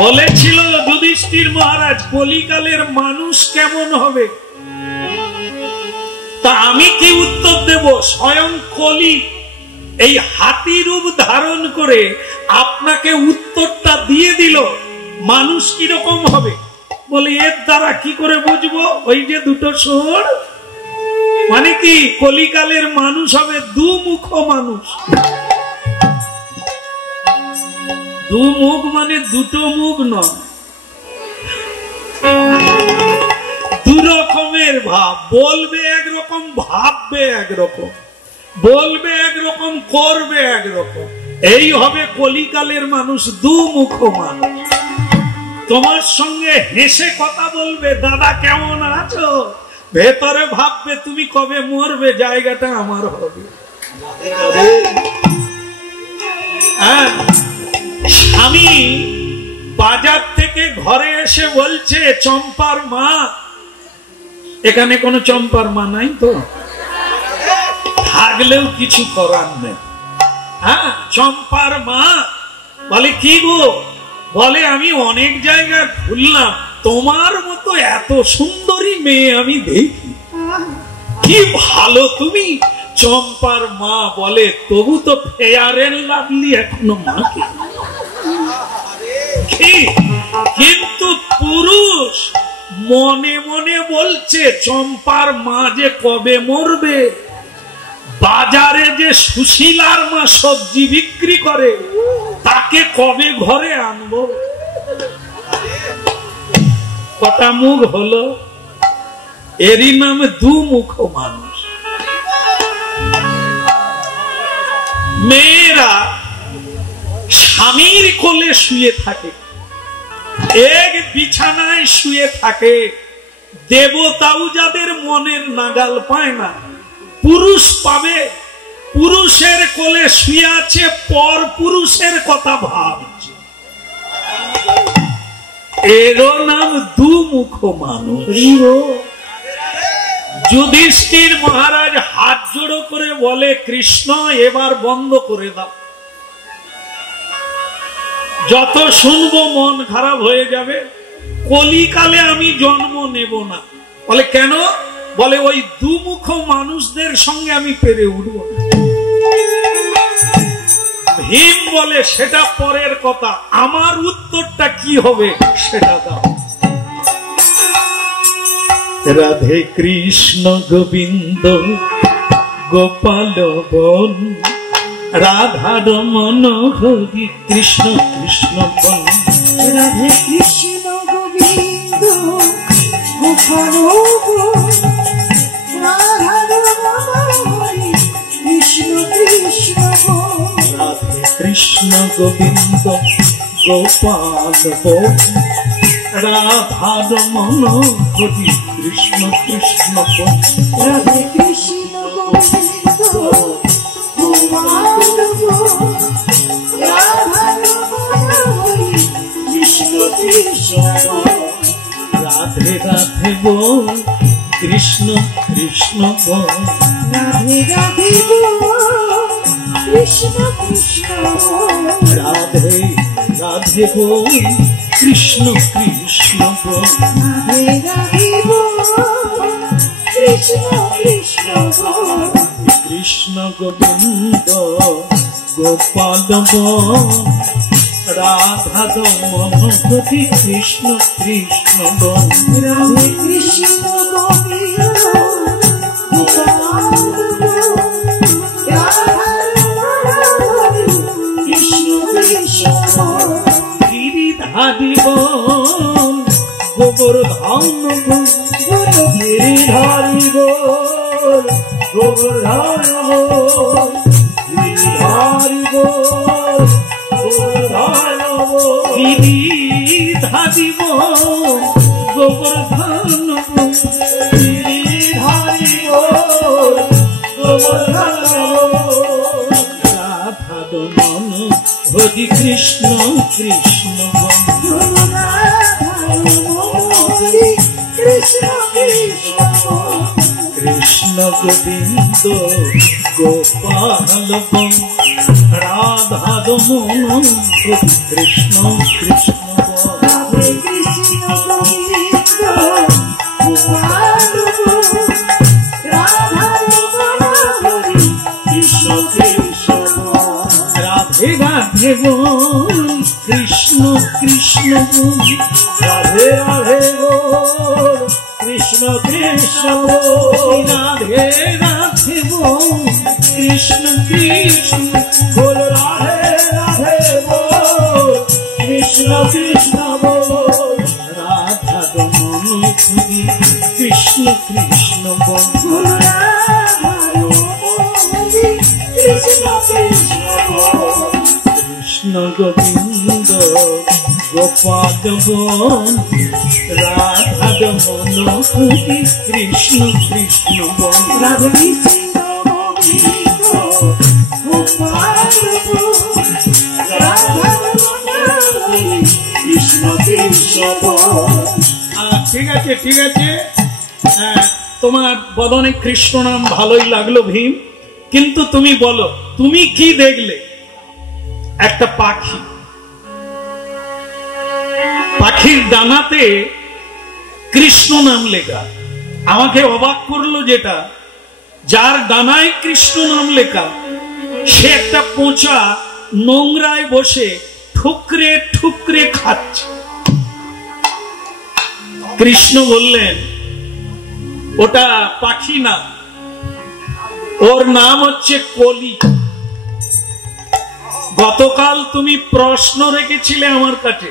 বলেছিল যুধিষ্ঠির মহারাজ কলিকালের মানুষ কেমন হবে, তা আমি কি উত্তর দেব? স্বয়ং কলি এই হাতি রূপ ধারণ করে আপনাকে উত্তরটা দিয়ে দিল মানুষ কিরকম হবে। বলে এর দ্বারা কি করে বুঝবো? ওই যে দুটো সুর, মানে কি কলিকালের মানুষ হবে দুমুখ মানুষ। দুমুখ মানে দুটো মুখ নয়, দু রকমের ভাব। বলবে একরকম, ভাববে একরকম, বলবে একরকম, করবে একরকম। এই হবে কলিকালের মানুষ, দুমুখ মানুষ। তোমার সঙ্গে হেসে কথা বলবে, দাদা কেমন আছো, ভেতরে ভাববে তুমি কবে মরবে, জায়গাটা আমার হবে। স্বামী বাজার থেকে ঘরে এসে বলছে চম্পার মা, এখানে কোনো চম্পার মা নাই তো, থাকলেও কিছু করার নেই। হ্যাঁ, চম্পার মা বলে কি গো? বলে আমি অনেক জায়গায় ঘুরলাম, তোমার মতো এত সুন্দরী মেয়ে আমি দেখি, কি ভালো তুমি। চম্পার মা বলে তবু তো ফেয়ার এন্ড লাভলি এখনো মাকে। কিন্তু পুরুষ মনে মনে বলছে চম্পার মা যে কবে মরবে। বাজারে যে সুশীলার মা সবজি বিক্রি করে, তাকে কবে ঘরে আনবো। কটা মুখ হলো, এরই নামে দুমুখ মানুষ। মেয়েরা স্বামীর কোলে শুয়ে থাকে, এক বিছানায় শুয়ে থাকে, দেবতাও যাদের মনের নাগাল পায় না, পুরুষ পাবে। পুরুষের কোলে শুয়ে আছে, পর পুরুষের কথা ভাবছে, এরও নাম দুমুখ মানুষ। যুধিষ্ঠির মহারাজ হাত জোড়ো করে বলে কৃষ্ণ এবার বন্ধ করে দাও, যত শুনবো মন খারাপ হয়ে যাবে, কলিকালে আমি জন্ম নেব না। বলে কেন? বলে ওই দুমুখ মানুষদের সঙ্গে আমি পেরে উঠব না। ভীম বলে সেটা পরের কথা, আমার উত্তরটা কি হবে সেটা দাও। রাধে কৃষ্ণ গোবিন্দ গোপাল বন, রাধার মন হরি কৃষ্ণ কৃষ্ণ বন। রাধে কৃষ্ণ গোবিন্দ গোপাল বন, রাধার মন হরি কৃষ্ণ কৃষ্ণ বন। রাধে কৃষ্ণ গোবিন্দ গোপাল বন, রাধার মন হরি কৃষ্ণ কৃষ্ণ বন। রাধে কৃষ্ণ গোবিন্দ গোপাল বন, রাধার মন হরি কৃষ্ণ কৃষ্ণ বন। রাধে রাধে বল কৃষ্ণ কৃষ্ণ বল। রাধে রাধে বল কৃষ্ণ কৃষ্ণ বল। রাধে রাধে বল কৃষ্ণ কৃষ্ণ বল। রাধে রাধে বল কৃষ্ণ কৃষ্ণ বল। কৃষ্ণ গোবিন্দ গোপাল বল, রাধা দমন হরি কৃষ্ণ কৃষ্ণ বল। রাধে কৃষ্ণ গোবিন্দ গোপাল বল, রাধার মন কৃষ্ণ কৃষ্ণ বল। গিরিধারী বল গোবর্ধন বল, গিরিধারী বল গোবর্ধন বল, গিরিধারী বল গোবর্ধন বল। গিরিধারী বল গোবর্ধন বল, গিরিধারী বল গোবর্ধন বল। রাধা দমন হরি কৃষ্ণ কৃষ্ণ বল। কৃষ্ণ কৃষ্ণ বল। কৃষ্ণ গোবিন্দ গোপাল বল, রাধা দমন হরি কৃষ্ণ কৃষ্ণ বল। রাধে বল কৃষ্ণ কৃষ্ণ বল রাধে রাধে বল কৃষ্ণ কৃষ্ণ বল রাধে রাধে বল কৃষ্ণ কৃষ্ণ বল রাধে রাধে বল কৃষ্ণ কৃষ্ণ বল রাধা রমন খুদি কৃষ্ণ কৃষ্ণ বল কৃষ্ণ কৃষ্ণ বল কৃষ্ণ গোবিন্দ গোপাল বল রাধা রমন খুদি কৃষ্ণ কৃষ্ণ বল রাধে কৃষ্ণ গোবিন্দ গোপাল বল রাধা কৃষ্ণ কৃষ্ণ বল ঠিক আছে ঠিক আছে, তোমার বদনে কৃষ্ণ নাম ভালোই লাগলো ভীম, কিন্তু তুমি বলো তুমি কি দেখলে? একটা পাখি, পাখির ডানাতে কৃষ্ণ নাম লেখা। আমাকে অবাক করলো যেটা, যার ডানায় কৃষ্ণ নাম লেখা সে একটা পচা নোংরায় বসে ঠুকরে ঠুকরে খাচ্ছে। কৃষ্ণ বললেন ওটা পাখি না, ওর নাম হচ্ছে কলি। গতকাল তুমি প্রশ্ন রেখেছিলে আমার কাছে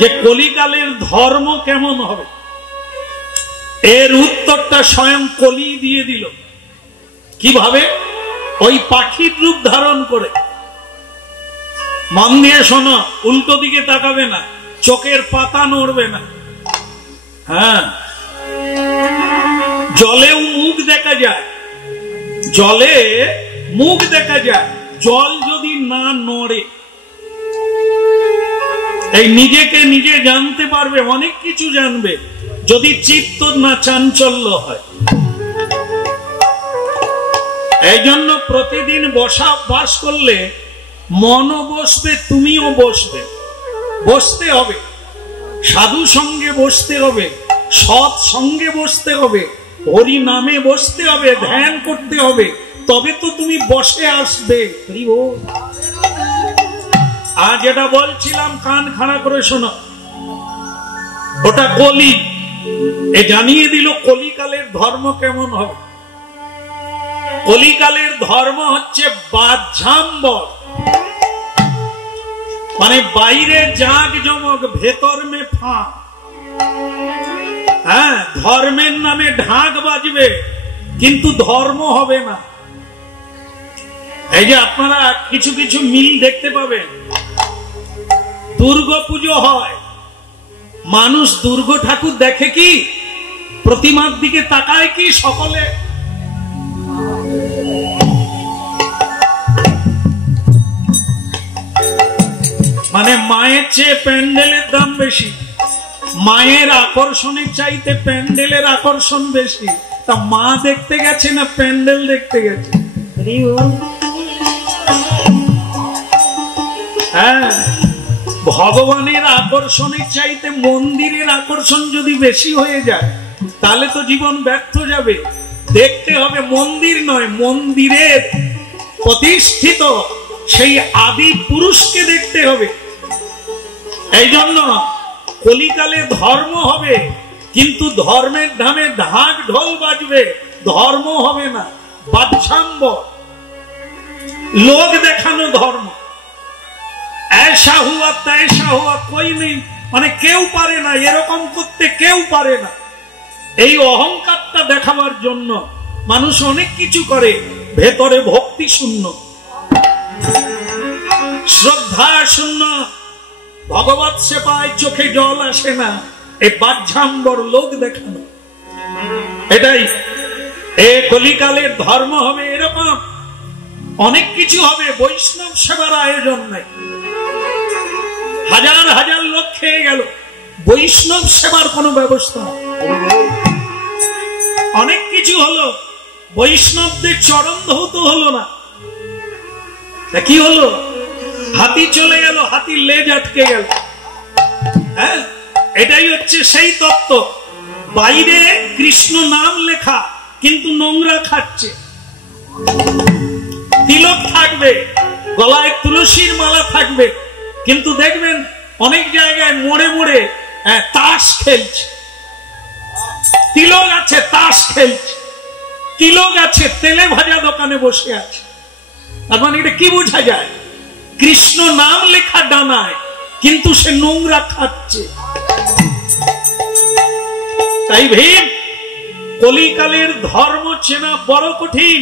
যে কলিকালের ধর্ম কেমন হবে, এর উত্তরটা স্বয়ং কলি দিয়ে দিল। কিভাবে? ওই পাখির রূপ ধারণ করে। মন দিয়ে শোনো, উল্টো দিকে তাকাবে না, চোখের পাতা নড়বে না। হ্যাঁ, জলেও মুখ দেখা যায়, জলে মুখ দেখা যায়, জল যদি না নড়ে। এই নিজেকে নিজে জানতে পারবে, অনেক কিছু জানবে যদি চিত্ত না চাঞ্চল্য হয়। এই জন্য প্রতিদিন বসা অভ্যাস করলে মনও বসবে, তুমিও বসবে। বসতে হবে, সাধু সঙ্গে বসতে হবে, সৎ সঙ্গে বসতে হবে, হরি নামে বসতে হবে, ধ্যান করতে হবে, তবে তো তুমি বসে আসবে। আজ যেটা বলছিলাম কান খাড়া করে শোনো, ওটা কলি। এ জানিয়ে দিল কলিকালের ধর্ম কেমন হবে। কলিকালের ধর্ম হচ্ছে বাহ্যাম্বর, মানে বাইরে জাগ জমক, ভেতর মে ফাঁক। হ্যাঁ, ধর্মের নামে ঢাক বাজবে কিন্তু ধর্ম হবে না। এই যে আপনারা কিছু কিছু মিল দেখতে পাবেন, দুর্গা পুজো হয়, মানুষ দুর্গা ঠাকুর দেখে কি? প্রতিমার দিকে তাকায় কি? সকলে মানে মায়ের চেয়ে প্যান্ডেলের দাম বেশি, মায়ের আকর্ষণের চাইতে প্যান্ডেলের আকর্ষণ বেশি। তা মা দেখতে গেছে না প্যান্ডেল দেখতে গেছে? হ্যাঁ, ভগবানের আকর্ষণের চাইতে মন্দিরের আকর্ষণ যদি বেশি হয়ে যায় তাহলে তো জীবন ব্যর্থ যাবে। দেখতে হবে মন্দির নয়, মন্দিরের প্রতিষ্ঠিত সেই আদি পুরুষকে দেখতে হবে। এই জন্য কলিকালে ধর্ম হবে কিন্তু ধর্মের ধামে ঢাক ঢোল বাজবে, ধর্ম হবে না। বাহ্যাম্বর, লোক দেখানো ধর্ম। ऐसा हुआ तैसा हुआ कोई नहीं, মানে কেউ পারে না, এরকম করতে কেউ পারে না। এই অহংকারটা দেখাবার জন্য মানুষ অনেক কিছু করে, ভেতরে ভক্তি শূন্য, শ্রদ্ধা শূন্য, ভগবত সেবায় চোখে জল আসে না। এই বাহ্যাম্বর, লোক দেখানো, এটাই এ কলিকালের ধর্ম হবে। এরকম অনেক কিছু হবে। বৈষ্ণব সেবার আয়োজন নাই, হাজার হাজার লোক খেয়ে গেল, বৈষ্ণব সেবার কোনো ব্যবস্থা। অনেক কিছু হলো, বৈষ্ণবদের চরণ ধৌত হলো না। কি হলো? হাতি চলে গেল, হাতির লেজ আটকে গেল। হ্যাঁ, এটাই হচ্ছে সেই তত্ত্ব। বাইরে কৃষ্ণ নাম লেখা কিন্তু নোংরা খাচ্ছে। তিলক থাকবে, গলায় তুলসীর মালা থাকবে, কিন্তু দেখবেন অনেক জায়গায় মোড়ে মোড়ে তাস খেলছে, তিলক আছে তাস খেলছে, তিলক আছে তেলে ভাজা দোকানে বসে আছে। তার মানে এটা কি বোঝা যায়? কৃষ্ণ নাম লেখা ডানায়, কিন্তু সে নোংরা খাচ্ছে। তাই ভীম, কলিকালের ধর্ম চেনা বড় কঠিন।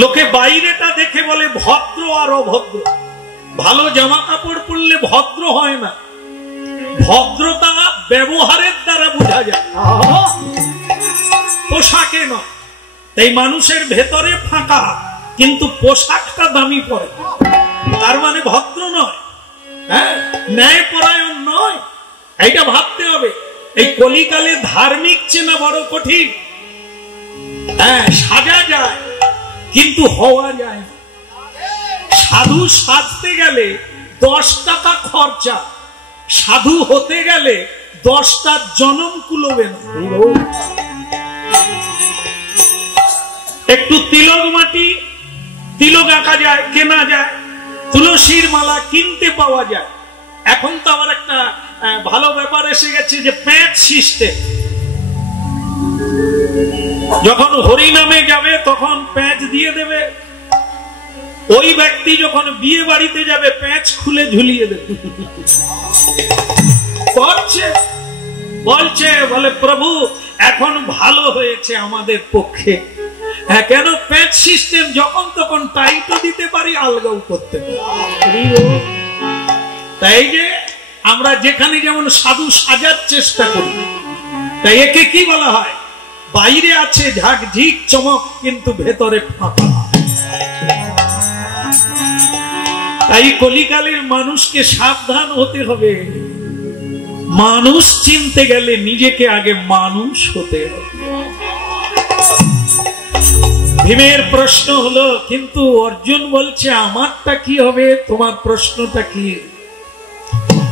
লোকে বাইরেটা দেখে বলে ভদ্র আর অভদ্র। ভালো জামা কাপড় পরলে ভদ্র হয় না, ভদ্রতা ব্যবহারের দ্বারা বোঝা যায়, পোশাকে নয়। তাই মানুষের ভেতরে ফাঁকা, কিন্তু পোশাকটা দামি পরে, তার মানে ভদ্র নয়, হ্যাঁ, ন্যায়পরায়ণ নয়। এইটা ভাবতে হবে। এই কলিকালে ধার্মিক চেনা বড় কঠিন। হ্যাঁ, সাজা যায় কিন্তু হওয়া যায় না। সাধু সাজতে গেলে 10 টাকা খরচা, সাধু হতে গেলে 10টা জনম কুলোবে না। একটু তিলক মাটি, তিলক আঁকা যায়, কেনা যায়, তুলসীর মালা কিনতে পাওয়া যায়। এখন তো আবার একটা ভালো ব্যাপার এসে গেছে যে প্যাচ সিস্টেম। যখন হরি নামে যাবে তখন প্যাচ দিয়ে দেবে, ওই ব্যক্তি যখন বিয়ে বাড়িতে যাবে প্যাচ খুলে ঝুলিয়ে দেবে। করছে, বলছে, বলে প্রভু এখন ভালো হয়েছে আমাদের পক্ষে। হ্যাঁ, কেন? প্যাচ সিস্টেম, যখন তখন টাইটও দিতে পারি, আলগাও করতে পারি। তাই যে আমরা যেখানে যেমন সাধু সাজার চেষ্টা করি, তাই একে কি বলা হয়? বাইরে আছে ঝাঁকঝিক চমক, কিন্তু ভেতরে ফাঁকা। তাই কলিকালের মানুষকে সাবধান হতে হবে। মানুষ চিনতে গেলে নিজেকে আগে মানুষ হতে হবে। ভীমের প্রশ্ন হলো, কিন্তু অর্জুন বলছে আমারটা কি হবে, তোমার প্রশ্নটা কি?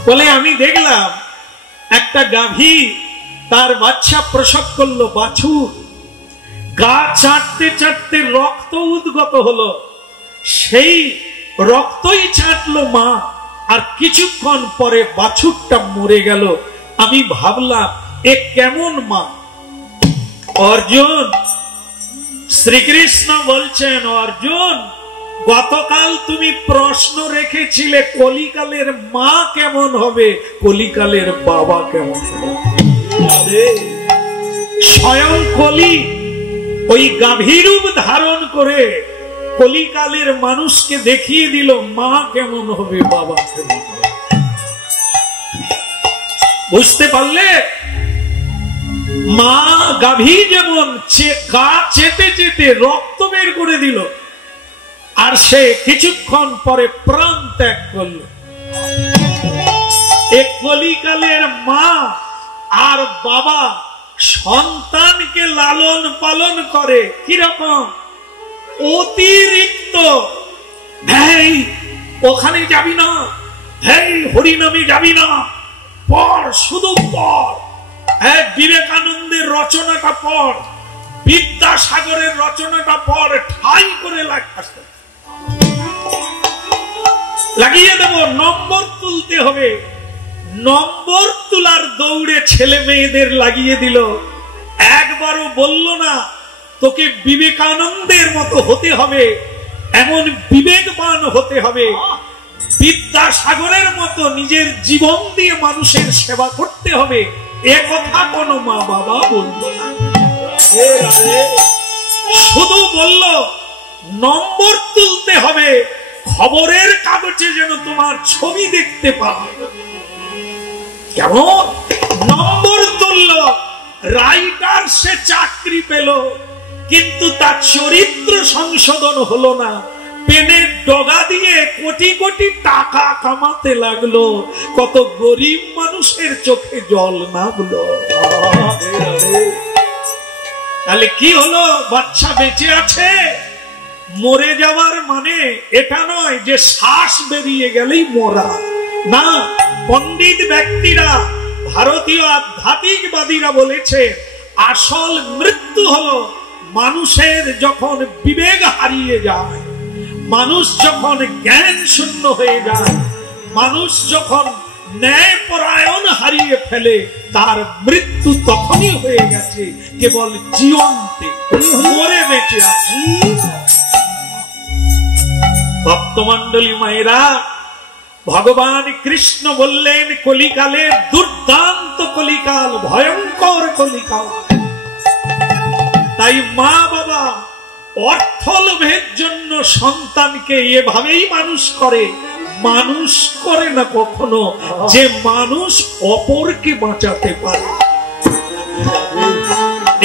বলে আমি দেখলাম একটা গাভী তার বাচ্চা প্রসব করলো, বাছুর। গা চাটতে চাটতে রক্ত উদ্গত হলো, সেই রক্তই চাটলো মা, আর কিছুক্ষণ পরে বাছুরটা মরে গেল। আমি ভাবলাম এ কেমন মা? অর্জুন, শ্রীকৃষ্ণ বলছেন, অর্জুন গতকাল তুমি প্রশ্ন রেখেছিলে কলিকালের মা কেমন হবে, কলিকালের বাবা কেমন হবে। স্বয়ং কলি ওই গাভীরূপ ধারণ করে কলিকালের মানুষকে দেখিয়ে দিল মা কেমন হবে, বাবা কেমন হবে। বুঝতে পারলে? মা গাভী যেমন গা চেতে চেতে রক্ত বের করে দিল, আর সে কিছুক্ষণ পরে প্রাণ ত্যাগ করল। এক কলিকালের মা আর বাবা সন্তানকে লালন পালন করে কিরকম? অতিরিক্ত। হেই ওখানে যাবি না, হেই হরিনামে যাবি না, পড়, শুধু পড়। বিবেকানন্দের রচনাটা পড়, বিদ্যাসাগরের রচনাটা পড়, ঠাই করে লাগিয়ে দেব। নম্বর তুলতে হবে, নম্বর তোলার দৌড়ে ছেলে মেয়েদের লাগিয়ে দিল। একবারও বলল না তোকে বিবেকানন্দের মতো হতে হবে, এমন বিবেকবান হতে হবে, বিদ্যাসাগরের মতো নিজের জীবন দিয়ে মানুষের সেবা করতে হবে। এ কথা কোনো মা বাবা বলল না, শুধু বলল নম্বর তুলতে হবে, খবরের কাগজে যেন তোমার ছবি দেখতে পাও। কেমন নম্বর তুলল, রাইটার সে চাকরি পেল, কিন্তু তার চরিত্র সংশোধন হলো না। পেনের ডগা দিয়ে কোটি কোটি টাকা কামাতে লাগলো, কত গরিব মানুষের চোখে জল নামলো। তাহলে কি হলো? বাচ্চা বেঁচে আছে। মরে যাওয়ার মানে এটা নয় যে শ্বাস বেরিয়ে গেলেই মরা না। পণ্ডিত ব্যক্তিরা, ভারতীয় আধ্যাত্মিকবাদীরা বলেছে আসল মৃত্যু হলো মানুষের যখন বিবেক হারিয়ে যায়, মানুষ যখন জ্ঞান শূন্য হয়ে যায়, মানুষ যখন ন্যায় পরায়ণ হারিয়ে ফেলে, তার মৃত্যু তখনই হয়ে গেছে, কেবল জীবন্তে মরে বেঁচে আছে। ভক্তমণ্ডলী মায়েরা, ভগবান কৃষ্ণ বললেন কলিকালে দুর্দান্ত কলিকাল, ভয়ঙ্কর কলিকাল। তাই মা বাবা অর্থ লোভের জন্য সন্তানকে এভাবেই মানুষ করে, মানুষ করে না কখনো যে মানুষ অপরকে বাঁচাতে পারে।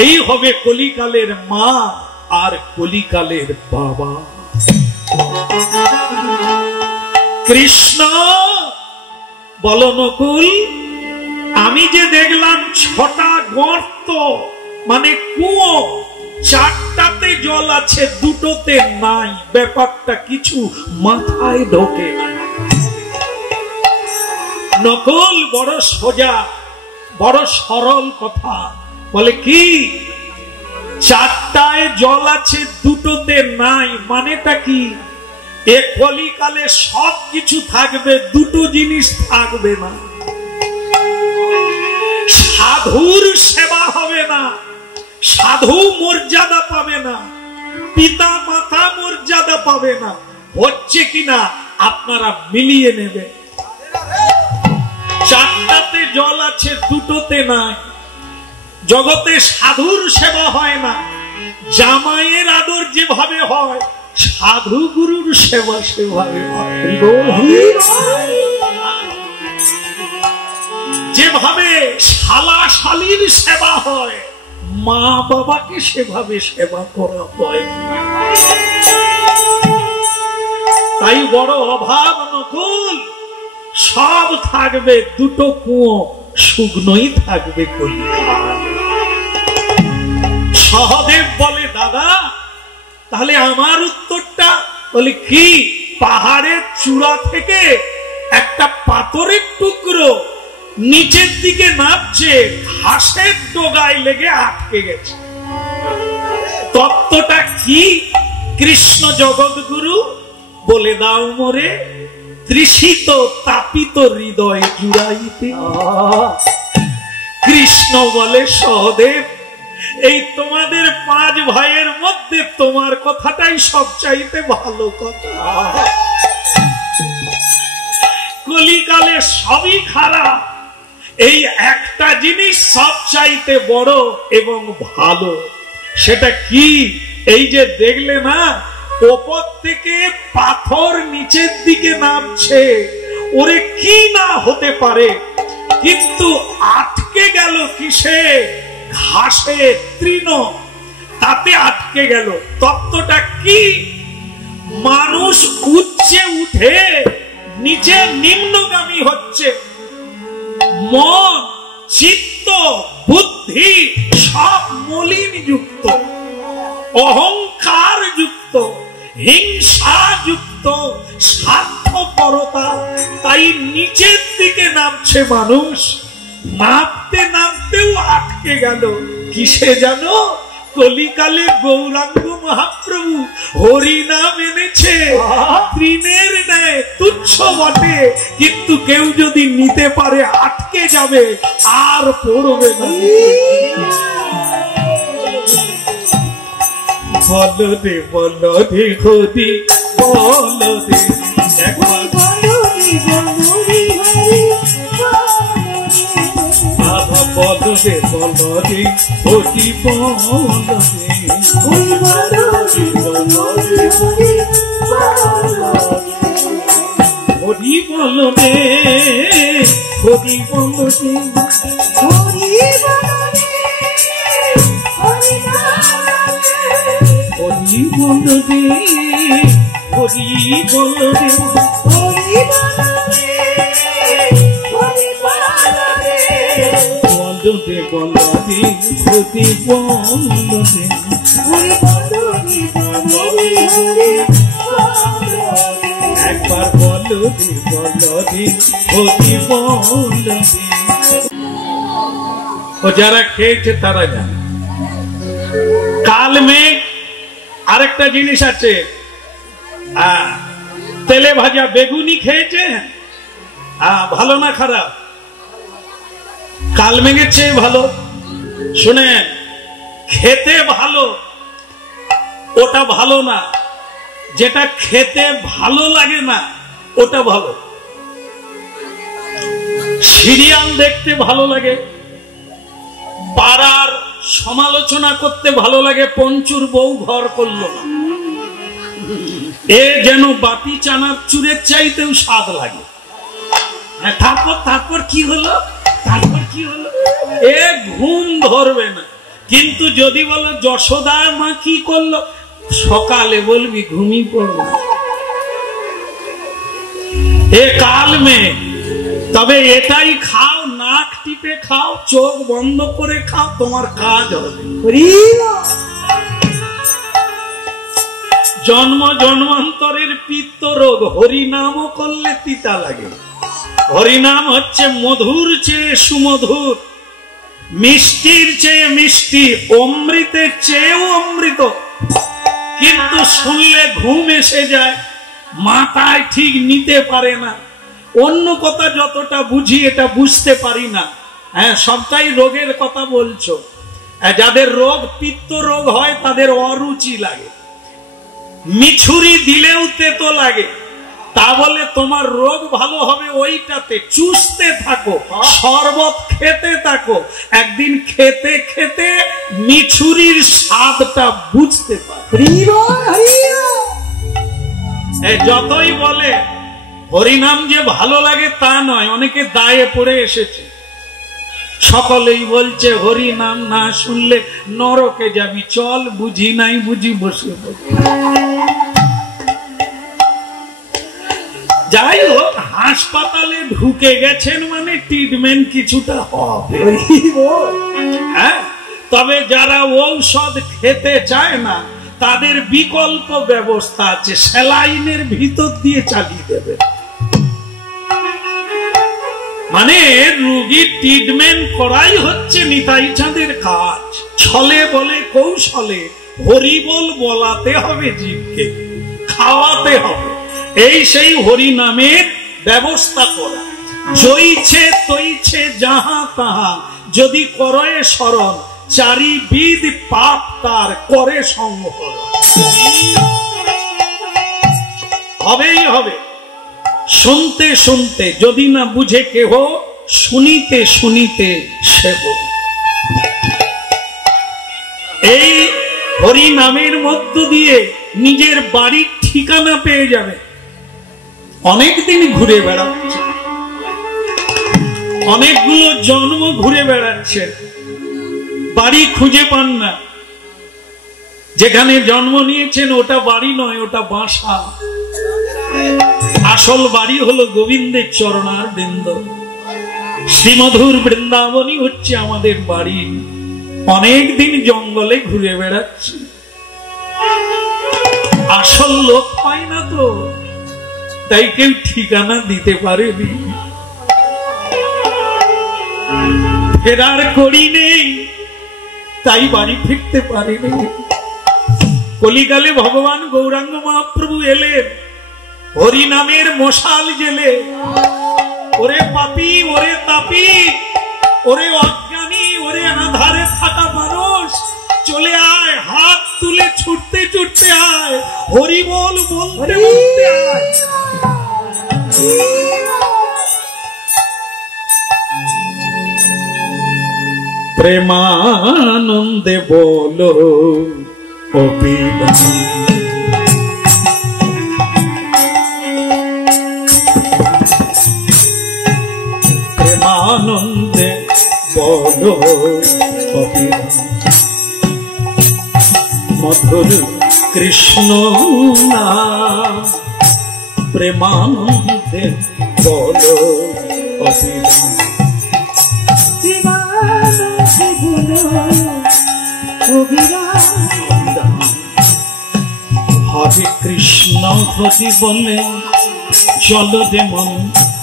এই হবে কলিকালের মা আর কলিকালের বাবা। কৃষ্ণ বলো নকুল, আমি যে দেখলাম 6টা গর্ত মানে কুয়ো, 4টাতে জল আছে, 2টোতে নাই, ব্যাপারটা কিছু মাথায় ঢোকে না। নকুল বড় সোজা, বড় সরল কথা, বলে কি 4টায় জল আছে 2টোতে নাই, মানেটা কি? এ কলিকালে সব কিছু থাকবে, 2টো জিনিস থাকবে না। সাধুর সেবা হবে না, সাধু মর্যাদা পাবে না, পিতা মাতা মর্যাদা পাবে না। হচ্ছে কিনা আপনারা মিলিয়ে নেবেন। 4টাতে জল আছে, 2টোতে নাই। জগতে সাধুর সেবা হয় না, জামাইয়ের আদর যেভাবে হয়, সাধু গুরুর সেবা সেভাবে হয়। যেভাবে শালা শালীর সেবা হয়, মা বাবাকে সেভাবে সেবা করা হয়। তাই বড় অভাব নকুল, সব থাকবে, 2টো কুয়ো শুকনোই থাকবে কলিকাল। সহদেব বলে দাদা তাহলে আমার উত্তরটা, বলে কি? পাহাড়ের চূড়া থেকে একটা পাথরের টুকরো নিচের দিকে নামছে, ঘাসের ডগায় লেগে আটকে গেছে। তত্ত্বটা কি? কৃষ্ণ জগৎগুরু বলে দাও মোরে, তৃষিত তাপিত হৃদয় জুড়াইতে। কৃষ্ণ বলে সহদেব, এই তোমাদের 5 ভাইয়ের মধ্যে তোমার কথাটাই সবচাইতে ভালো কথা। কলিকালে সবই খারাপ, এই একটা জিনিস সবচাইতে বড় এবং ভালো। সেটা কি? এই যে দেখলে না, উপর থেকে পাথর নিচের দিকে নামছে, ওরে কি না হতে পারে, কিন্তু আটকে গেল কিসে? ঘাসে, তৃণ, তাতে আটকে গেল। তত্ত্বটা কি? মানুষ উচ্চে উঠে নিচে নিম্নগামী হচ্ছে, মন, চিত্ত, বুদ্ধি সব মলিন যুক্ত, অহংকার যুক্ত, হিংসা যুক্ত, স্বার্থপরতা। তাই নিচের দিকে নামছে মানুষ, নামতে নামতেও আটকে গেল কিসে জানো? কলিকালে গৌরাঙ্গ মহাপ্রভু হরি নাম এনেছে, তৃণের ন্যায় তুচ্ছ বটে, কিন্তু কেউ যদি নিতে পারে আটকে যাবে, আর পড়বে না। বলো রে বলো রে হরি, বলো রে একবার, বলো রে বলো রে হরি, বলো রে বলো রে হরি, বলো রে হরি, বলো রে হরি, বলো রে হরি, বলো রে হরি, বলো রে হরি, বলো রে বলো রে হরি, বলো রে একবার বলো রে বলো রে হরি, বলো রে। ও যারা খেয়েছে তারা জানে। কাল মেঘ আরেকটা জিনিস আছে, তেলে ভাজা বেগুনি খেয়েছে, ভালো না খারাপ? কাল মেঘের চেয়ে ভালো। শুনে, খেতে ভালো ওটা ভালো না, যেটা খেতে ভালো লাগে না ওটা ভালো। সিরিয়াল দেখতে ভালো লাগে, পাড়ার সমালোচনা করতে ভালো লাগে, পঞ্চুর বউ ঘর করলো না, এ যেন বাতি চানাচুরের চাইতেও স্বাদ লাগে। তারপর কি হলো, তারপর কি হলো, এ ঘুম ধরবে না। কিন্তু যদি বলো যশোদা মা কি করলো, সকালে বলবি ঘুমিয়ে পড়বে। এ কাল মেঘ, তবে এটাই খাও, নাক টিপে খাও, চোখ বন্ধ করে খাও, তোমার কাজ হবে। জন্ম জন্মান্তরের পিত্ত রোগ হরিনামও করলে তিতা লাগে। হরিনাম হচ্ছে মধুর চেয়ে সুমধুর, মিষ্টির চেয়ে মিষ্টি, অমৃতের চেয়েও অমৃত। কিন্তু শুনলে ঘুম এসে যায়, মাথায় ঠিক নিতে পারে না। অন্য কথা যতটা বুঝি এটা বুঝতে পারি না। হ্যাঁ, সবটাই রোগের কথা বলছো। যাদের রোগ পিত্ত রোগ হয় তাদের অরুচি লাগে, মিছুরি দিলেও তেতো লাগে। তা বলে তোমার রোগ ভালো হবে ওইটাতে চুষতে থাকো, শরবত খেতে থাকো, একদিন খেতে খেতে মিছুরির স্বাদটা বুঝতে পারো। যতই বলে হরিনাম যে ভালো লাগে তা নয়, অনেকে দায়ে পড়ে এসেছে। সকলেই বলছে হরিনাম না শুনলে নরকে যাবি, চল বুঝি নাই বুঝি বসে। যাই হোক, হাসপাতালে ঢুকে গেছেন মানে ট্রিটমেন্ট কিছুটা হবে। হ্যাঁ, তবে যারা ঔষধ খেতে চায় না তাদের বিকল্প ব্যবস্থা আছে, স্যালাইনের ভিতর দিয়ে চালিয়ে দেবে। মানে রোগীর ট্রিটমেন্ট করাই হচ্ছে নিতাই চাঁদের কাজ। ছলে বলে কৌশলে হরিবল বলাতে হবে, জীবকে খাওয়াতে হবে। এই সেই হরি নামের ব্যবস্থা করা। জইছে তৈছে যাহা তাহা যদি করে স্মরণ, চারিবিধ পাপ তার করে সংহরণ। হবেই হবে। শুনতে শুনতে যদি না বুঝে কেহ, শুনিতে শুনিতে সেব। এই হরি নামের মধ্য দিয়ে নিজের বাড়ির ঠিকানা পেয়ে যাবে। অনেকদিন ঘুরে বেড়াচ্ছে, অনেকগুলো জন্ম ঘুরে বেড়াচ্ছে, বাড়ি খুঁজে পান না। যেখানে জন্ম নিয়েছেন ওটা বাড়ি নয়, ওটা বাসা। আসল বাড়ি হলো গোবিন্দের চরণার বৃন্দ, শ্রীমধুর বৃন্দাবনই হচ্ছে আমাদের বাড়ি। অনেকদিন জঙ্গলে ঘুরে বেড়াচ্ছি, আসল লোক পাই না তো, তাই কেউ ঠিকানা দিতে পারেনি। ফেরার করি নেই, তাই বাড়ি ফিরতে পারিনি। কলিকালে ভগবান গৌরাঙ্গ মহাপ্রভু এলেন হরি নামের মশাল জেলে। ওরে পাপী, ওরে তাপী, ওরে অজ্ঞানী, ওরে আধারে থাকা মানুষ, চলে আয়, হাত তুলে ছুটতে ছুটতে আয়, হরি বল বলতে বলতে আয়। প্রেমানন্দে বলো অবিরাম, প্রেমানন্দে বলো অবিরাম, মধুর কৃষ্ণ নাম, প্রেমানন্দে বলো অবিরাম। হরে কৃষ্ণ হরি বলে চলো রে মন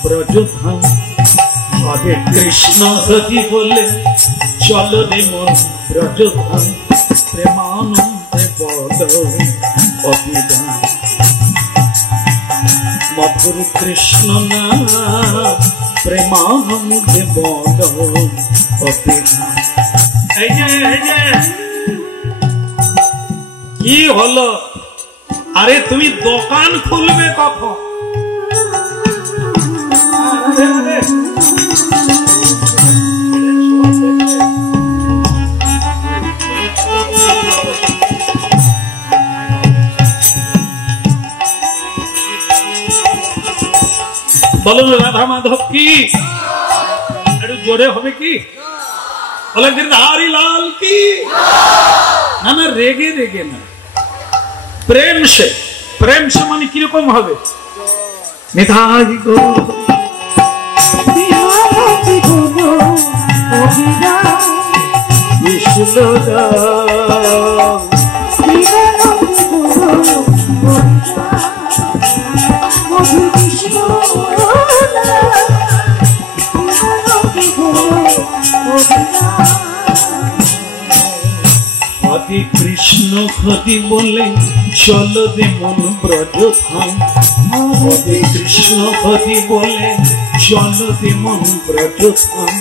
ব্রজধাম, হরে কৃষ্ণ হরি বলে চলো রে মন ব্রজধাম, প্রেমানন্দে বলো অবিরাম। মধুর কৃষ্ণ না প্রেমানন্দে বলো অভিধান। এই যে কি হলো? আরে তুমি দোকান খুলবে কখন? বলো রাধা মাধব কি? একটু জোরে হবে কি? বলে गिरधारी लाल की। না না, রেগে রেগে না, প্রেম সে। প্রেম সে মানে কিরকম হবে? নিতাই গৌর হরে কৃষ্ণ হরি বলে চলো রে মন ব্রজ ধাম। হরে কৃষ্ণ হরি বলে চলো রে মন ব্রজ ধাম।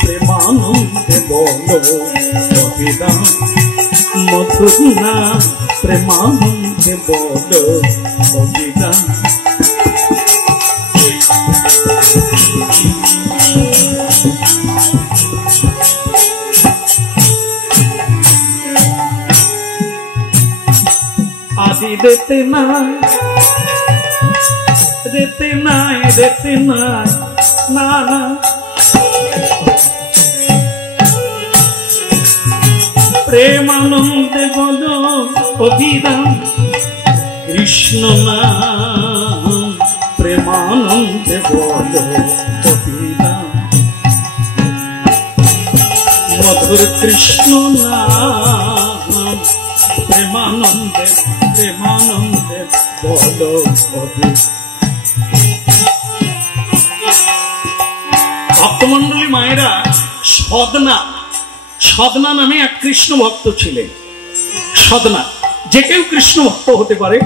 প্রেমানন্দে বলো অভিধান মধুর নাম। প্রেমানন্দে বলো অভিধান। আদি দেতে নাই দেতে নাই দেতে নাই না না, প্রেমানন্দে বলো অভিধান। কৃষ্ণ নাম প্রেমানন্দে বলো অভিধান। মধুর কৃষ্ণ নাম প্রেমানন্দে প্রেমানন্দে বলো অভিধান। ভক্তমন্ডলী মায়েরা, সদনা সদনা নামে এক কৃষ্ণ ভক্ত ছিলেন। সদনা, যে কেউ কৃষ্ণ ভক্ত হতে পারে।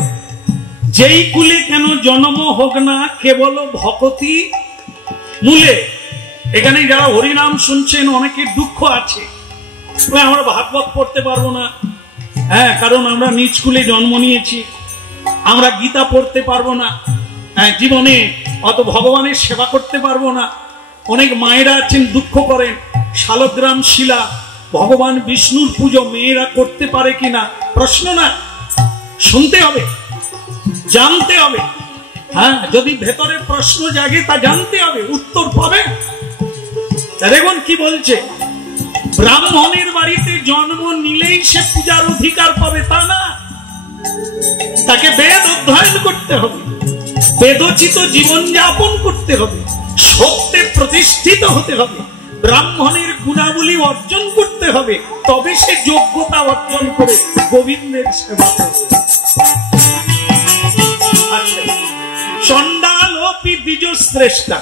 যেই কুলে কেন জন্ম হোক না, কেবল ভক্তি মূলে। এখানে যারা হরিনাম শুনছেন, অনেকের দুঃখ আছে, আমরা ভাগবত পড়তে পারবো না, হ্যাঁ, কারণ আমরা নিজ কুলে জন্ম নিয়েছি, আমরা গীতা পড়তে পারবো না, জীবনে অত ভগবানের সেবা করতে পারবো না। অনেক মায়েরা আছেন দুঃখ করেন, শালগ্রাম শিলা ভগবান বিষ্ণুর পুজো মেয়েরা করতে পারে কিনা প্রশ্ন না, শুনতে হবে, জানতে হবে। হ্যাঁ, যদি ভেতরে প্রশ্ন জাগে তা জানতে হবে, উত্তর পাবে। দেখুন কি বলছে, ব্রাহ্মণের বাড়িতে জন্ম নিলেই সে পূজার অধিকার পাবে তা না, তাকে বেদ অধ্যয়ন করতে হবে, বেদোচিত জীবন যাপন করতে হবে, সত্যে প্রতিষ্ঠিত হতে হবে, ব্রাহ্মণের গুণাবলী অর্জন করতে হবে, তবে সে যোগ্যতা অর্জন করে গোবিন্দের সেবা করবে। চণ্ডাল অপি দ্বিজ শ্রেষ্ঠা।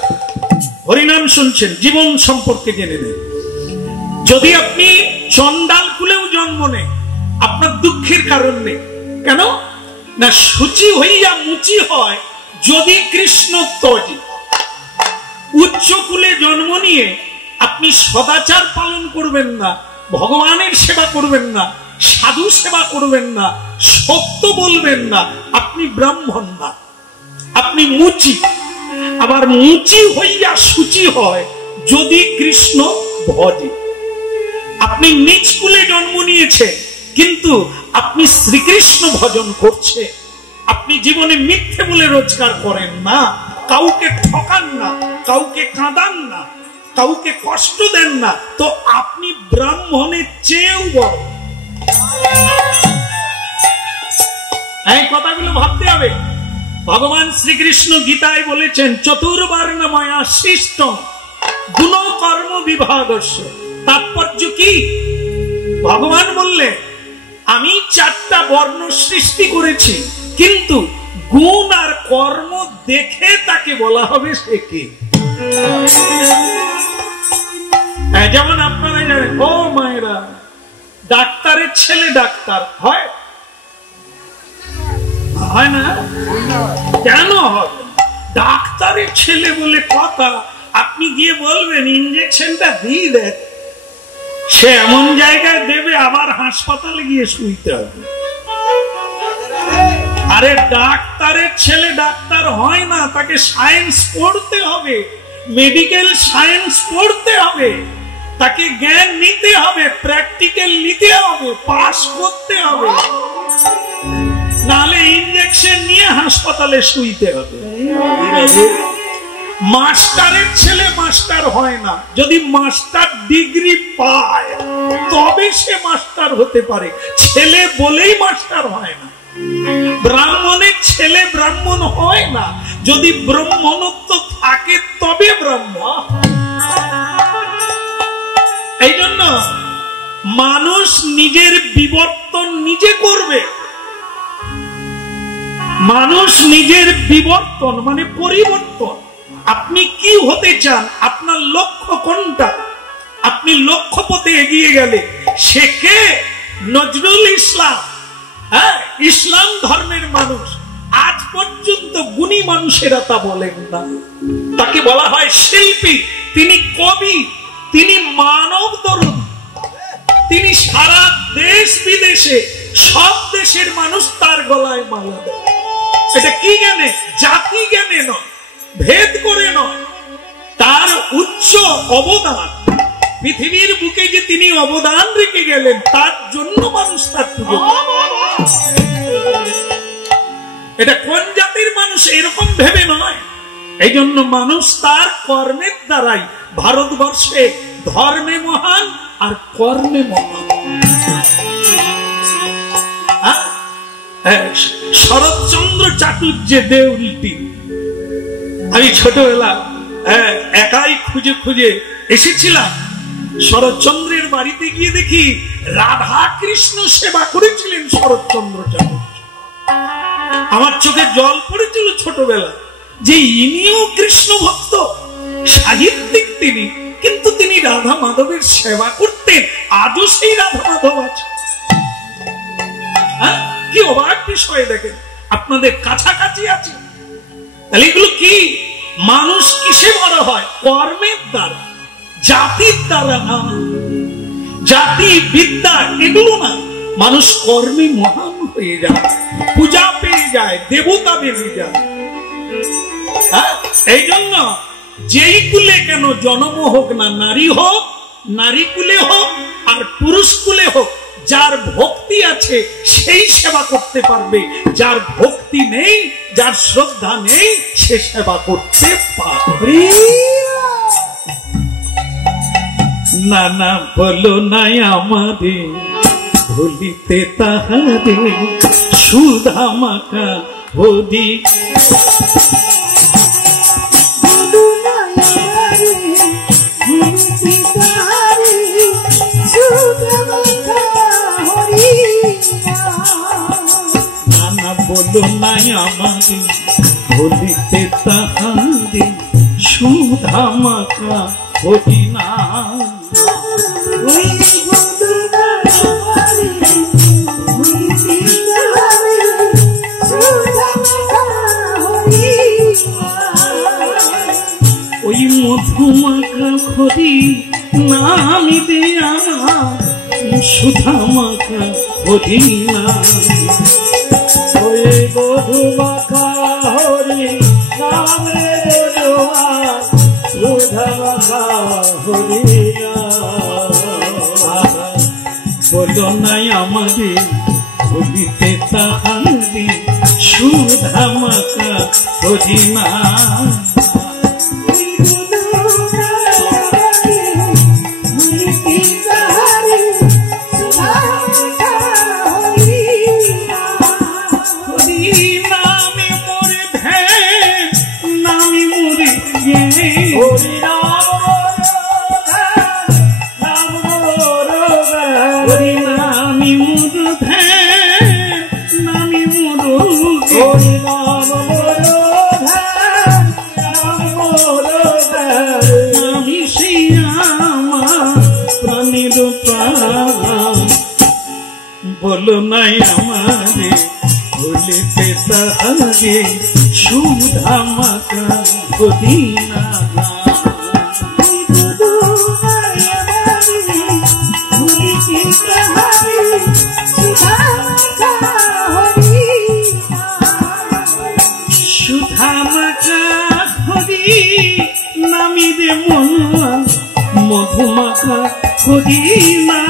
হরিনাম শুনছেন, জীবন সম্পর্কে জেনে নেন। যদি আপনি চণ্ডাল কুলেও জন্ম নেন, আপনার দুঃখের কারণ নেই। কেন না, সূচি হইয়া মুচি হয় যদি কৃষ্ণ তজি। উচ্চ কুলে জন্ম নিয়ে আপনি সদাচার পালন করবেন না, ভগবানের সেবা করবেন না, সাধু সেবা করবেন না, সত্য বলবেন না, আপনি ব্রাহ্মণ না, আপনি মুচি। আবার মুচি হইয়া সূচি হয় যদি কৃষ্ণ ভজে। আপনি নিজ কুলে জন্ম নিয়েছেন, কিন্তু আপনি শ্রীকৃষ্ণ ভজন করছে, আপনি জীবনে মিথ্যে বলে রোজগার করেন না, কাউকে ঠকান না, কাউকে কাঁদান না, কাউকে কষ্ট দেন না, তো আপনি ব্রাহ্মণের চেয়েও বড়। এই কথাগুলো ভাবতে হবে। ভগবান শ্রীকৃষ্ণ গীতায় বলেছেন, চতুর্বর্ণময়া সৃষ্টম গুণ কর্ম বিভাগস্য। তাৎপর্য কি? ভগবান বললেন, আমি 4টা বর্ণ সৃষ্টি করেছি, কিন্তু গুণ আর কর্ম দেখে তাকে বলা হবে সে কে। যেমন আপনারা জানেন, ও মায়েরা, ডাক্তারের ছেলে ডাক্তার হয়, হয় না? কেন হবে? ডাক্তারের ছেলে বলে কথা, আপনি গিয়ে বলবেন ইঞ্জেকশনটা দিয়ে দেন, সে এমন জায়গায় দেবে আবার হাসপাতালে গিয়ে শুইতে হবে। আরে ডাক্তারের ছেলে ডাক্তার হয় না, তাকে সায়েন্স পড়তে হবে, মেডিকেল সায়েন্স পড়তে হবে, তাকে জ্ঞান নিতে হবে, প্র্যাকটিক্যাল নিতে হবে, পাস করতে হবে, নালে ইঞ্জেকশন নিয়ে হাসপাতালে শুইতে হবে। মাস্টারের ছেলে মাস্টার হয় না, যদি মাস্টার ডিগ্রি পায় তবে সে মাস্টার হতে পারে, ছেলে বলেই মাস্টার হয় না। ব্রাহ্মণের ছেলে ব্রাহ্মণ হয় না, যদি ব্রাহ্মণত্ব থাকে তবে ব্রাহ্মণ। এই জন্য মানুষ নিজের বিবর্তন নিজে করবে। মানুষ নিজের বিবর্তন মানে পরিবর্তন। আপনি কি হতে চান, আপনার লক্ষ্য কোনটা, আপনি লক্ষ্য পথে এগিয়ে গেলে সে কে? নজরুল ইসলাম, ইসলাম ধর্মের মানুষ। আজ পর্যন্ত গুণী মানুষেরা তা বলেন না, তাকে বলা হয় শিল্পী, তিনি কবি, তিনি মানব দরদ, তিনি সারা দেশ বিদেশে সব দেশের মানুষ তার গলায় মালা দেয়। এটা কি জ্ঞানে? জাতি জ্ঞানে নয়, ভেদ করে নয়, তার উচ্চ অবদান পৃথিবীর বুকে যে তিনি অবদান রেখে গেলেন, তার জন্য মানুষ তার পুজো। এটা কোন জাতির মানুষ এরকম ভেবে নয়। এই জন্য মানুষ তার কর্মের দ্বারাই ভারতবর্ষে ধর্মে মহান আর কর্মে মহান। শরৎচন্দ্র চাটুর্যের দেউলটি আমি ছোটবেলা একাই খুঁজে খুঁজে এসেছিলাম। শরৎচন্দ্রের বাড়িতে গিয়ে দেখি রাধা কৃষ্ণ সেবা করেছিলেন শরৎচন্দ্র চাটুর্য। আমার চোখে জল পড়েছিল ছোটবেলা যে ইনিও কৃষ্ণ ভক্ত, সাহিত্যিক তিনি, কিন্তু তিনি রাধা মাধবের সেবা করতেন। আজও সেই রাধা মাধব আছে। কি অবাক বিষয় দেখেন, আপনাদের কাছাকাছি আছে। তাহলে এগুলো কি? মানুষ কিসে বড় হয়? কর্মের দ্বারা, জাতির দ্বারা না। জাতি বিদ্যা এগুলো না, মানুষ কর্মে মহান হয়ে যায়, পূজা পেয়ে যায়, দেবতা বেড়ে যায়। এই জন্য যেই কুলে কেন জন্ম হোক না, নারী হোক, নারী কুলে হোক আর পুরুষ কুলে হোক, যার ভক্তি আছে সেই সেবা করতে পারবে, যার ভক্তি নেই, যার শ্রদ্ধা নেই, সে সেবা করতে পারবে না। না বলো নাই আমাদের ভুলিতে তাহারে সুধা মাখা হরি। নানা বলো নাই আমাদের ভুলিতে তাহারে সুধা মাখা হরি না। ওই মধুমাখা খরি নামি দে আমার সুধা মাখা হরি না। ওই মধুমাখা হরি নাম রে সুধা মাখা হরি না। বলো নাই আমাদের ভুলিতে তাহারে সুধা মাখা হরি না। বলো নাই আমারে ভুলিতে তাহারে সুধা মাখা পুদিনা সুধা মাখা হরি নামি রে মনুয়া মধুমাখা পুদিনা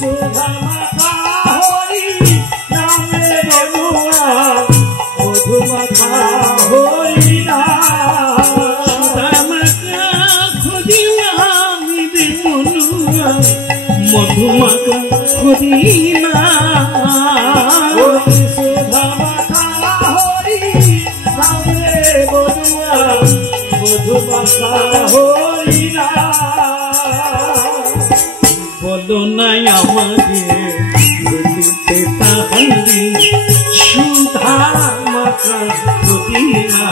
সুধা মাখা হরি নামে মনুয়া মধুমাখা হরিনা সুধা মাখা হরি নামি রে মনুয়া মধুমাখা হরিনা সুধা মাখা হরি নামে মনুয়া মধুমাখা হরিনা বলো নাই আমাদের ভুলিতে তাহারি সুধা মাখা পুদিনা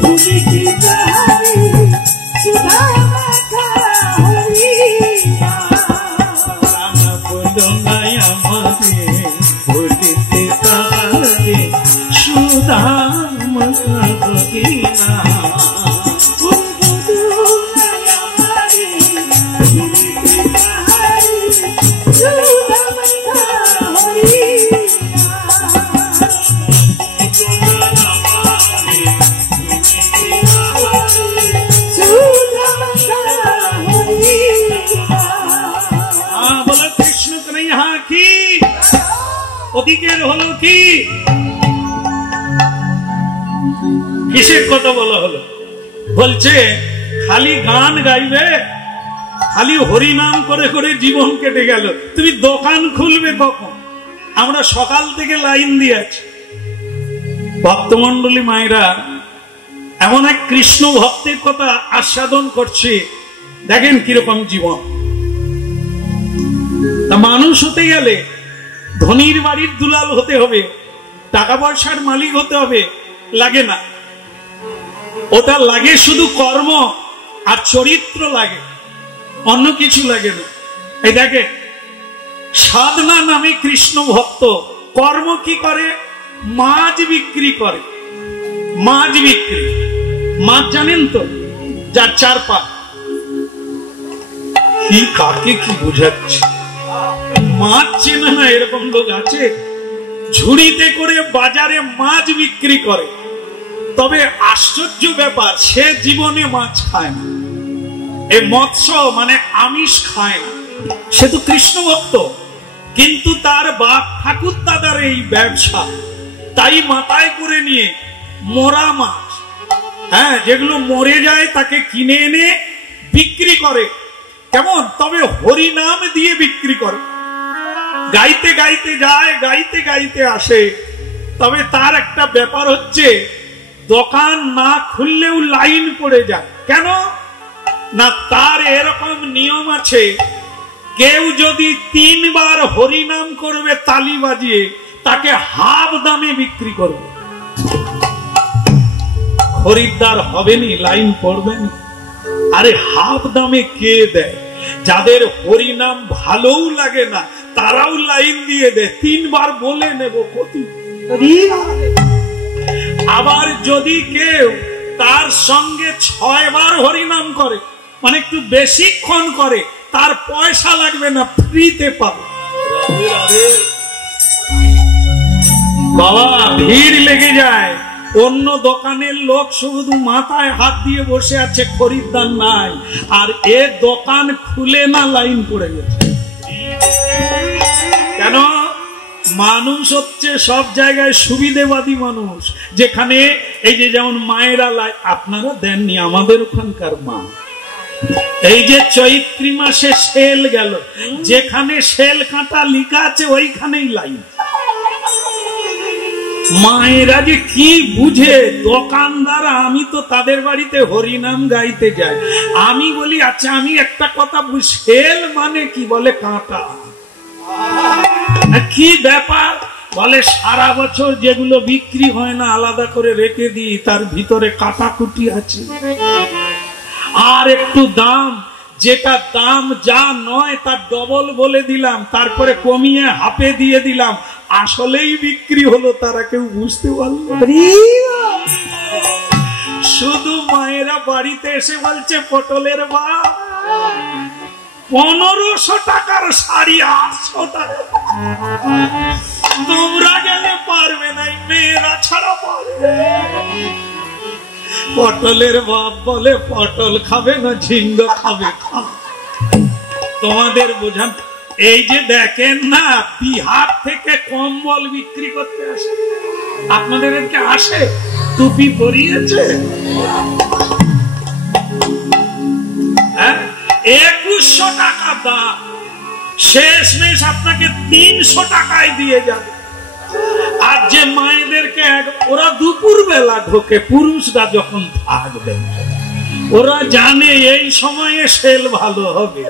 ভুলিতে তাহারি সুধা মাখা হরিনা বলো নাই আমাদের ভুলিতে তাহারি সুধা মাখা পুদিনা ওদিকের হলো কি কিসের কথা বলা হলো বলছে খালি গান গাইবে খালি হরি নাম করে করে জীবন কেটে গেল তুমি দোকান খুলবে কখন আমরা সকাল থেকে লাইন দিয়ে আছি ভক্তমন্ডলী মায়েরা এমন এক কৃষ্ণ ভক্তের কথা আস্বাদন করছে দেখেন কিরকম জীবন তা মানুষ হতে গেলে ধনীর বাড়ির দুলাল হতে হবে টাকা পয়সার মালিক হতে হবে লাগে না ওটা লাগে শুধু কর্ম আর চরিত্র লাগে অন্য কিছু লাগে না এই দেখে সাধনা নামে কৃষ্ণ ভক্ত কর্ম কি করে মাছ বিক্রি করে মাছ বিক্রি মাছ জানেন তো যার চার পা কি কাকে কি বোঝাচ্ছে মাছ চেনে না এরকম লোক আছে ঝুড়িতে করে বাজারে মাছ বিক্রি করে তবে আশ্চর্য ব্যাপার সে জীবনে মাছ খায় না এই মৎস্য মানে আমিষ খায় না সে তো কৃষ্ণ ভক্ত কিন্তু তার বাপ ঠাকুর দাদার এই ব্যবসা তাই মাথায় করে নিয়ে মরা মাছ হ্যাঁ যেগুলো মরে যায় তাকে কিনে এনে বিক্রি করে কেমন তবে হরি নাম দিয়ে বিক্রি করে গাইতে গাইতে যায় গাইতে গাইতে আসে তবে তার একটা ব্যাপার হচ্ছে দোকান না খুললেও লাইন পড়ে যায় কেন না তার এরকম নিয়ম আছে কেউ যদি 3 বার হরি নাম করবে তালি বাজিয়ে তাকে হাফ দামে বিক্রি করবে খরিদ্দার হবেনি লাইন পড়বে না আরে হাফ দামে কে দেয় যাদের হরি নাম ভালোও লাগে না তারাও লাইন দিয়ে দেয় 3 বার বলে নেব কতি আবার যদি কেউ তার সঙ্গে 6 বার হরিনাম করে মানে একটু বেশিক্ষণ করে তার পয়সা লাগবে না ফ্রিতে পাবে বাবা ভিড় লেগে যায় অন্য দোকানের লোক শুধু মাথায় হাত দিয়ে বসে আছে খরিদ্দার নাই আর এ দোকান খুলে না লাইন পড়ে গেছে কেন মানুষ হচ্ছে সব জায়গায় সুবিধেবাদী মানুষ যেখানে এই যে যেমন মায়েরা আপনারা দেননি আমাদের ওখানকার মা এই যে চৈত্রী মাসে সেল গেল যেখানে সেল কাঁটা লিখা আছে ওইখানেই লাইন মায়েরা যে কি বুঝে দোকানদার আমি তো তাদের বাড়িতে হরিনাম গাইতে যাই আমি বলি আচ্ছা আমি একটা কথা সেল মানে কি বলে কাঁটা কি ব্যাপার বলে সারা বছর যেগুলো বিক্রি হয় না আলাদা করে রেখে দিই তার ভিতরে কাটাকুটি আছে আর একটু দাম যেটা দাম যা নয় তার ডবল বলে দিলাম, তারপরে কমিয়ে হাফে দিয়ে দিলাম, আসলেই বিক্রি হলো, তারা কেউ বুঝতে পারলো। শুধু মায়েরা বাড়িতে এসে বলছে পটলের বাপ 1500 টাকার শাড়ি 800 টাকা, তোমরা গেলে পারবে না, মেয়েরা ছাড়া পারবে। পটলের বাপ বলে পটল খাবে না ঝিঙ্গা খাবে, তোমাদের বোঝান। এই যে দেখেন না, বিহার থেকে কম্বল বিক্রি করতে আসে, আপনাদের এদিকে আসে, টুপি পরিয়েছে, 2100 টাকা দাম, শেষমেশ আপনাকে 300 টাকায় দিয়ে যাবে। আর যে মায়েদেরকে ওরা দুপুর বেলা ঢোকে, পুরুষরা যখন থাকবে, ওরা জানে এই সময়ে সেল ভালো হবে।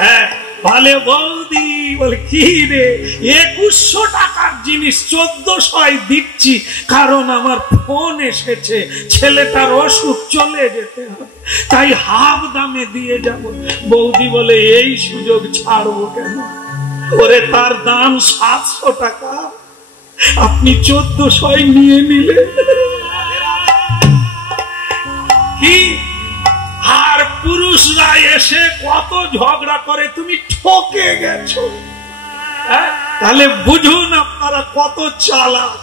হ্যাঁ, ভালো বৌদি বলে কি রে 2100 টাকার জিনিস 1400 দিচ্ছি, কারণ আমার ফোন এসেছে, ছেলেটার অসুখ, চলে যেতে হবে, তাই হাফ দামে দিয়ে যাব। বৌদি বলে এই সুযোগ ছাড়বো কেন? ওরে তার দাম 700 টাকা, আপনি 1400 নিয়ে নিলে কি? আর পুরুষরা এসে কত ঝগড়া করে, তুমি ঠকে গেছো। তাহলে বুঝুন আপনারা কত চালাক।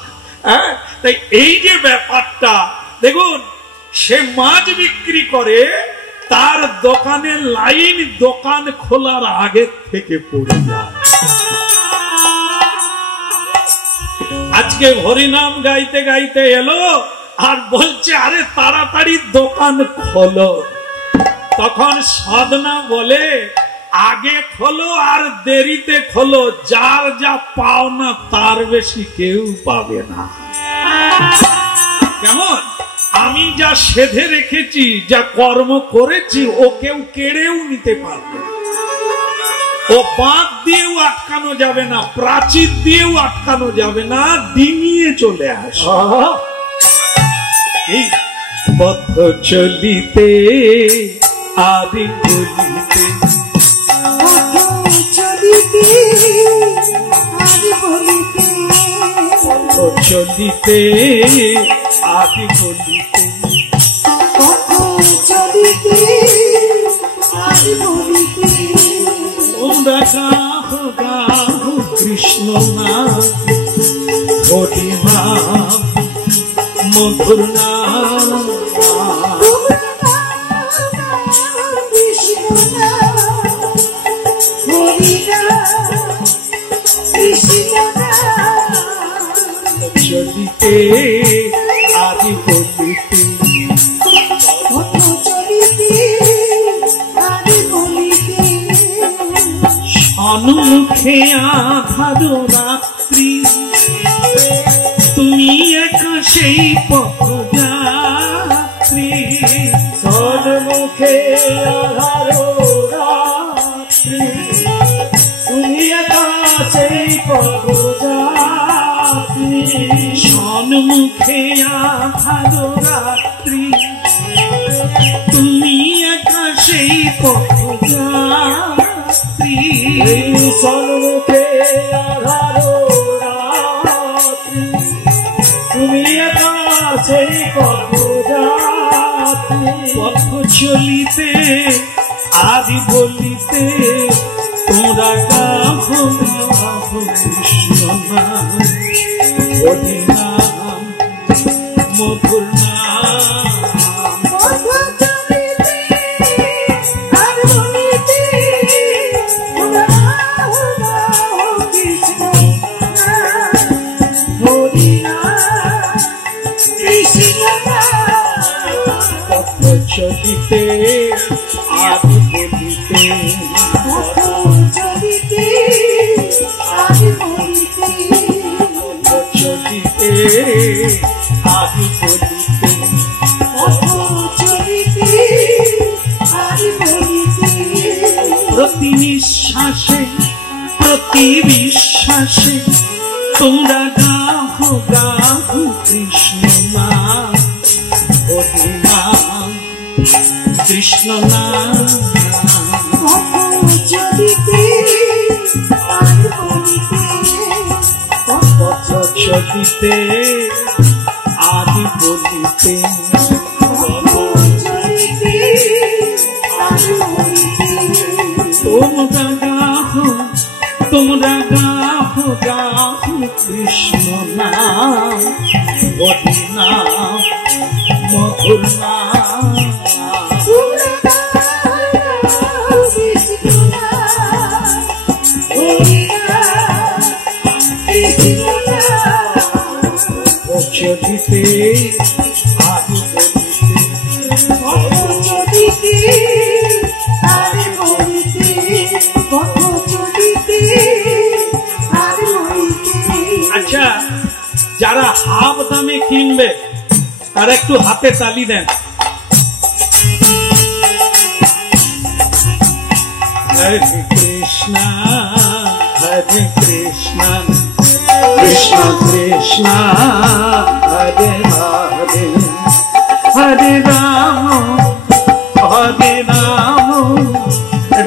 তাই এই যে ব্যাপারটা দেখুন, সে মাছ বিক্রি করে, তার দোকানে লাইন দোকান খোলার আগে থেকে পড়ে যায়। আজকে হরিনাম গাইতে গাইতে এলো আর বলছে আরে তাড়াতাড়ি দোকান খোলো। তখন সাধনা বলে আগে খোলো আর দেরিতে খোলো, যার যা পাও না তার বেশি কেউ পাবে না। কেমন? আমি যা সেধে রেখেছি, যা কর্ম করেছি, ও কেউ কেড়েও নিতে পারবে। ও বাঁধ দিয়েও আটকানো যাবে না, প্রাচীর দিয়েও আটকানো যাবে না, ডিঙিয়ে চলে আস। এই পথ চলিতে আদি বলিতে, পথ চলিতে আদি বলিতে, তোমরা গাহো গাহো কৃষ্ণ নাম, হরি নাম, মধুর নাম, চলিতে আদি বলিতে, সম্মুখে আধার রাত্রি, তুমি একা সেই পথযাত্রী। সম্মুখে আধার রাত্রি, তুমি একা সেই পথযাত্রী। সম্মুখে আধার রাত্রি, তুমি একা সেই পথযাত্রী। সম্মুখে আধার রাত্রি, তুমি একা সেই পথযাত্রী। পথ চলিতে আদি বলিতে, তোমরা গাহো গাহো কৃষ্ণ নাম, হরি নাম, মধুর নাম। চলিতে আদি বলিতে, চলিতে আদি বলিতে, চলিতে আদি বলিতে, চলিতে আদি বলিতে। প্রতি নিঃশ্বাসে প্রতি বিশ্বাসে, তোমরা গাহো গাহো কৃষ্ণ নাম, হরি নাম, কৃষ্ণ নাম। চলিতে আদি বলিতে তোমরা গাহো গাহো কৃষ্ণ নাম হরি নাম মধুর নাম চলিতে আদি আচ্ছা, যারা হাফ দামে কিনবে তারা একটু হাতে তালি দেন। হরে কৃষ্ণ হরে কৃষ্ণ কৃষ্ণ কৃষ্ণ হরে হরে হরে রাম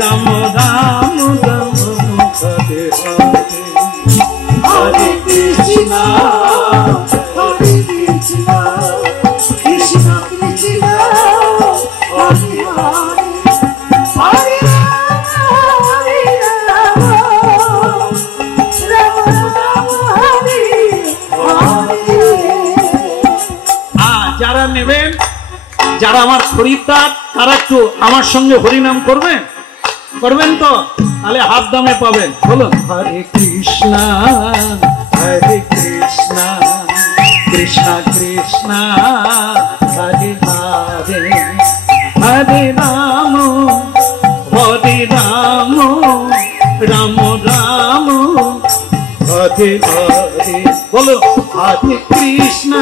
রাম রাম রাম হরে হরে হরে কৃষ্ণ কৃষ্ণ কৃষ্ণ হরে হরে হরে যারা নেবেন, যারা আমার খরিদ্দার, তারা একটু আমার সঙ্গে হরিনাম করবেন তো, তাহলে হাফ দামে পাবেন। বলুন হরে কৃষ্ণ কৃষ্ণ কৃষ্ণ হরে হরে হরে রাম রাম রাম হরে হরে। বলো হরে কৃষ্ণ।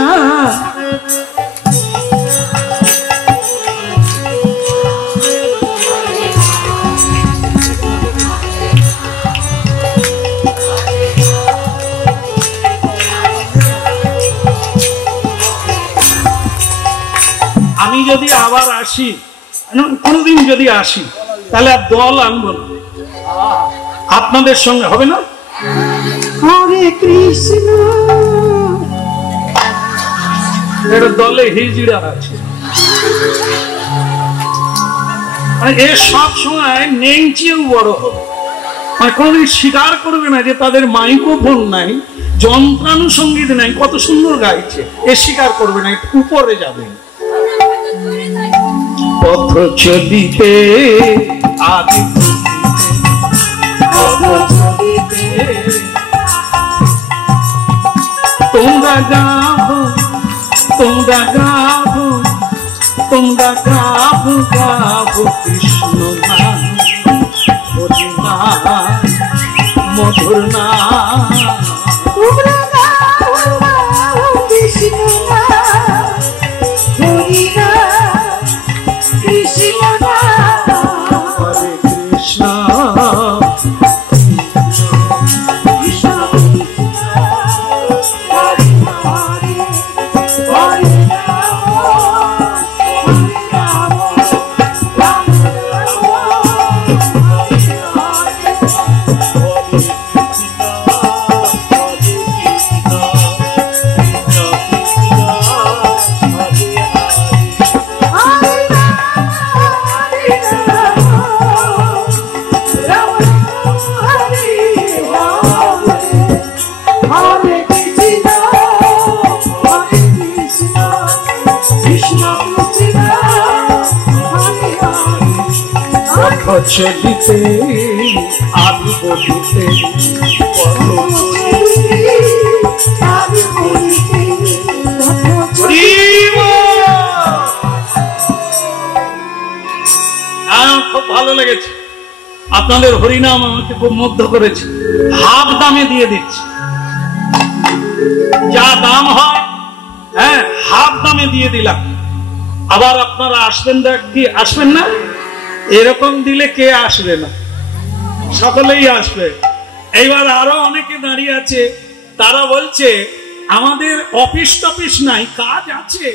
আমি যদি আবার আসি, কোনদিন যদি আসি, তাহলে আর দল আনবো না, আপনাদের সঙ্গে হবে না। হরে কৃষ্ণ এর দলে হিজড়া আছে, এ সব সময় নেংচিও বড় হবে, কোনদিন স্বীকার করবে না যে তাদের মাইক্রোফোন নাই, যন্ত্রানুসঙ্গীত নাই, কত সুন্দর গাইছে, এ স্বীকার করবে না, উপরে যাবে। পথ চলিতে আদি তোমরা গাবো কৃষ্ণ নাম হরি নাম মধুর নাম। চলিতে আদি বলিতে খুব ভালো লেগেছে, আপনাদের হরিনাম আমাকে খুব মুগ্ধ করেছে। হাফ দামে দিয়ে দিচ্ছি, যা দাম হয় হ্যাঁ হাফ দামে দিয়ে দিলাম। আবার আপনারা আসবেন কি আসবেন না? এরকম দিলে কে আসবে না? সকলেই আসবে। এইবার আরো অনেকে দাঁড়িয়ে আছে, তারা বলছে আমাদের অফিস টফিস নাই, কাজ আছে,